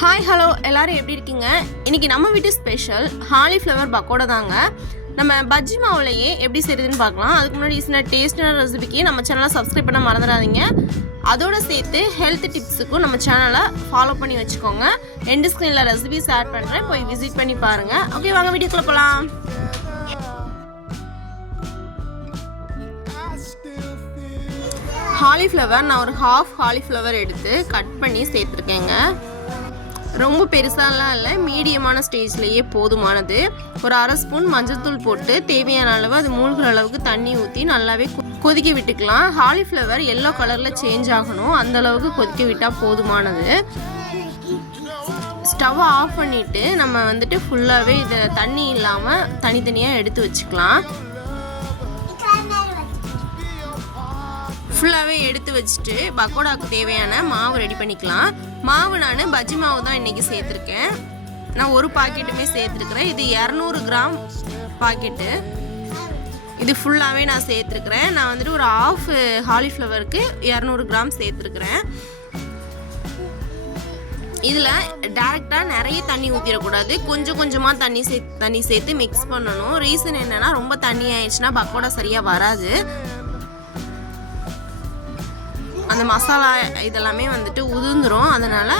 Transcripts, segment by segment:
Hi hello எல்லாரும் எப்படி இருக்கீங்க? இன்னைக்கு நம்ம வீட்டு ஸ்பெஷல் காலிஃப்ளவர் பக்கோடா தாங்க. நம்ம பஜ்ஜி மாவுலையே எப்படி செய்யுதுன்னு பார்க்கலாம். அதுக்கு முன்னாடி சின்ன டேஸ்டான ரெசிபிக்கு நம்ம சேனலை சப்ஸ்கிரைப் பண்ண மறந்துடாதீங்க. அதோட சேர்த்து ஹெல்த் டிப்ஸுக்கும் நம்ம சேனலை ஃபாலோ பண்ணி வச்சுக்கோங்க. எண்டு ஸ்க்ரீனில் ரெசிபிஸ் ஆட் பண்ணுறேன், போய் விசிட் பண்ணி பாருங்கள். ஓகே, வாங்க வீடியோக்குள்ள போகலாம். காலிஃப்ளவர் நான் ஒரு ஹாஃப் காலிஃப்ளவர் எடுத்து கட் பண்ணி சேர்த்துருக்கேங்க. ரொம்ப பெருசாலாம் இல்லை, மீடியமான ஸ்டேஜ்லேயே போதுமானது. ஒரு அரை ஸ்பூன் மஞ்சள் தூள் போட்டு தேவையான அளவு அது மூழ்கிற அளவுக்கு தண்ணி ஊற்றி நல்லாவே கொதிக்க விட்டுக்கலாம். காலிஃப்ளவர் எல்லோ கலரில் சேஞ்ச் ஆகணும், அந்த அளவுக்கு கொதிக்க விட்டால் போதுமானது. ஸ்டவ் ஆஃப் பண்ணிவிட்டு நம்ம வந்துட்டு ஃபுல்லாகவே இதை தண்ணி இல்லாமல் தனித்தனியாக எடுத்து வச்சுக்கலாம். ஃபுல்லாகவே எடுத்து வச்சுட்டு பக்கோடாவுக்கு தேவையான மாவு ரெடி பண்ணிக்கலாம். மாவு நான் பஜ்ஜி மாவு தான் இன்றைக்கி சேர்த்துருக்கேன். நான் ஒரு பாக்கெட்டுமே சேர்த்துருக்குறேன். இது 200 கிராம் பாக்கெட்டு. இது ஃபுல்லாகவே நான் சேர்த்துருக்குறேன். நான் வந்துட்டு ஒரு ஆஃப் காலிஃப்ளவருக்கு 200 கிராம் சேர்த்துருக்குறேன். இதில் டேரெக்டாக நிறைய தண்ணி ஊற்றிடக்கூடாது, கொஞ்சம் கொஞ்சமாக தண்ணி சேர்த்து மிக்ஸ் பண்ணணும். ரீசன் என்னென்னா, ரொம்ப தண்ணி ஆயிடுச்சுன்னா பக்கோடா சரியாக வராது. அந்த மசாலா இதெல்லாமே வந்துட்டு உதிர்ந்துடும். அதனால்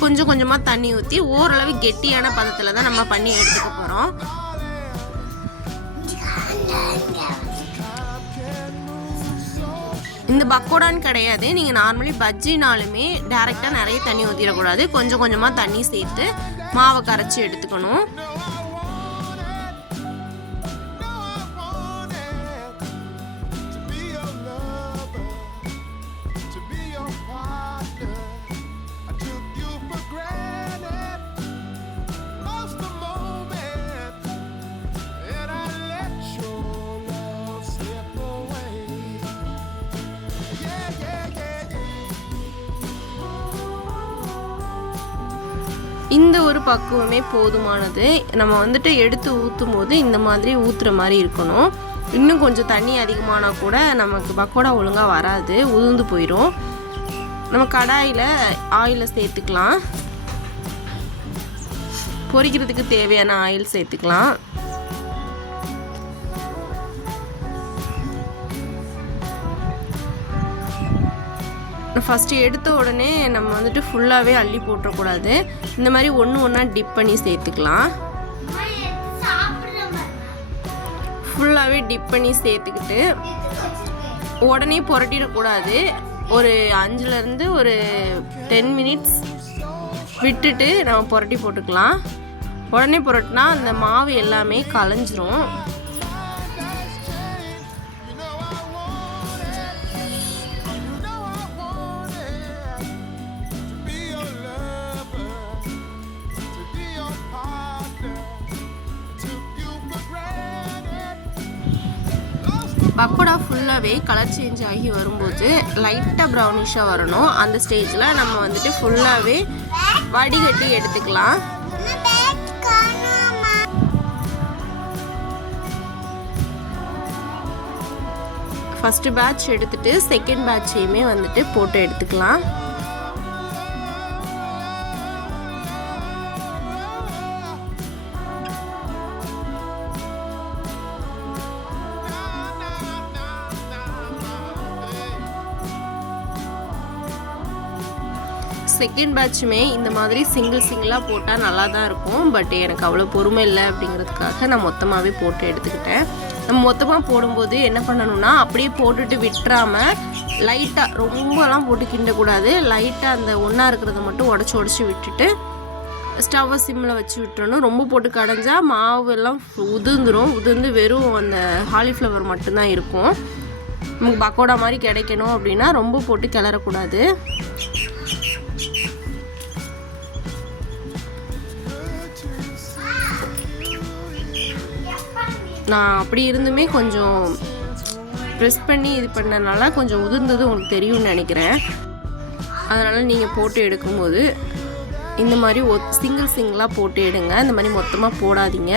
கொஞ்சம் கொஞ்சமாக தண்ணி ஊற்றி ஓரளவு கெட்டியான பதத்தில் தான் நம்ம பண்ணி எடுத்துக்க போகிறோம். இந்த பக்கோடான்னு கிடையாது, நீங்கள் நார்மலி பஜ்ஜினாலுமே டேரெக்டாக நிறைய தண்ணி ஊற்றிடக்கூடாது, கொஞ்சம் கொஞ்சமாக தண்ணி சேர்த்து மாவை கரைச்சி எடுத்துக்கணும். இந்த ஒரு பக்குவமே போதுமானது. நம்ம வந்துட்டு எடுத்து ஊற்றும் போது இந்த மாதிரி ஊற்றுற மாதிரி இருக்கணும். இன்னும் கொஞ்சம் தண்ணி அதிகமானால் கூட நமக்கு பக்கோடா ஒழுங்காக வராது, உதிர்ந்து போயிடும். நம்ம கடாயில் ஆயிலை சேர்த்துக்கலாம். பொரிக்கிறதுக்கு தேவையான ஆயில் சேர்த்துக்கலாம். ஃபஸ்ட்டு எடுத்த உடனே நம்ம வந்துட்டு ஃபுல்லாகவே அள்ளி போட்டுறக்கூடாது. இந்த மாதிரி ஒன்று ஒன்றா டிப் பண்ணி சேர்த்துக்கலாம். ஃபுல்லாகவே டிப் பண்ணி சேர்த்துக்கிட்டு உடனே புரட்டிடக்கூடாது. ஒரு 5லேருந்து ஒரு 10 மினிட்ஸ் விட்டுட்டு நம்ம புரட்டி போட்டுக்கலாம். உடனே புரட்டினா அந்த மாவு எல்லாமே கலைஞ்சிரும். பக்கோடா ஃபுல்லாகவே கலர் சேஞ்ச் ஆகி வரும்போது லைட்டாக ப்ரௌனிஷாக வரணும். அந்த ஸ்டேஜில் நம்ம வந்துட்டு ஃபுல்லாகவே வடிகட்டி எடுத்துக்கலாம். ஃபஸ்ட்டு பேட்ச் எடுத்துகிட்டு செகண்ட் பேட்சையுமே வந்துட்டு போட்டு எடுத்துக்கலாம். செகண்ட் பேட்சுமே இந்த மாதிரி சிங்கிளாக போட்டால் நல்லா தான் இருக்கும். பட் எனக்கு அவ்வளோ பொறுமை இல்லை அப்படிங்கிறதுக்காக நான் மொத்தமாகவே போட்டு எடுத்துக்கிட்டேன். நம்ம மொத்தமாக போடும்போது என்ன பண்ணணும்னா, அப்படியே போட்டுட்டு விட்டுறாமல் லைட்டாக, ரொம்பலாம் போட்டு கிண்டக்கூடாது, லைட்டாக அந்த ஒன்றா இருக்கிறத மட்டும் உடச்சி விட்டுட்டு ஸ்டவ்வை சிம்மில் வச்சு விட்டுறணும். ரொம்ப போட்டு கடைஞ்சால் மாவு எல்லாம் உதிர்ந்து வெறும் அந்த காலிஃப்ளவர் மட்டும்தான் இருக்கும். நமக்கு பக்கோடா மாதிரி கிடைக்கணும் அப்படின்னா ரொம்ப போட்டு கிளறக்கூடாது. நான் அப்படி இருந்துமே கொஞ்சம் ப்ரெஸ் பண்ணி இது பண்ணனால கொஞ்சம் உதிர்ந்தது உங்களுக்கு தெரியும்னு நினைக்கிறேன். அதனால் நீங்கள் போட்டு எடுக்கும்போது இந்த மாதிரி சிங்கிளாக போட்டு எடுங்க. இந்த மாதிரி மொத்தமாக போடாதீங்க.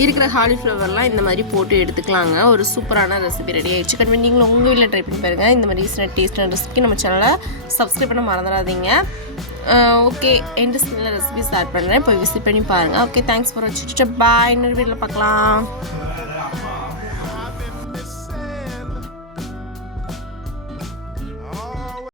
இருக்கிற காலிஃப்ளவர்லாம் இந்த மாதிரி போட்டு எடுத்துக்கலாங்க. ஒரு சூப்பரான ரெசிபி ரெடி ஆகிடுச்சு. கண்டிப்பாக நீங்களும் உங்கள் வீட்டில் ட்ரை பண்ணி பாருங்கள். இந்த மாதிரி டேஸ்டான ரெசிபிக்கு நம்ம சேனலை சப்ஸ்கிரைப் பண்ண மறந்துடாதீங்க. ஓகே, எந்த ஸ்கின்ல ரெசிபி ஸ்டார்ட் பண்ணுறேன், போய் விசிட் பண்ணி பாருங்கள். ஓகே, தேங்க்ஸ் ஃபார் வாட்சிங். பாய். இன்னொரு வீட்டில் பார்க்கலாம்.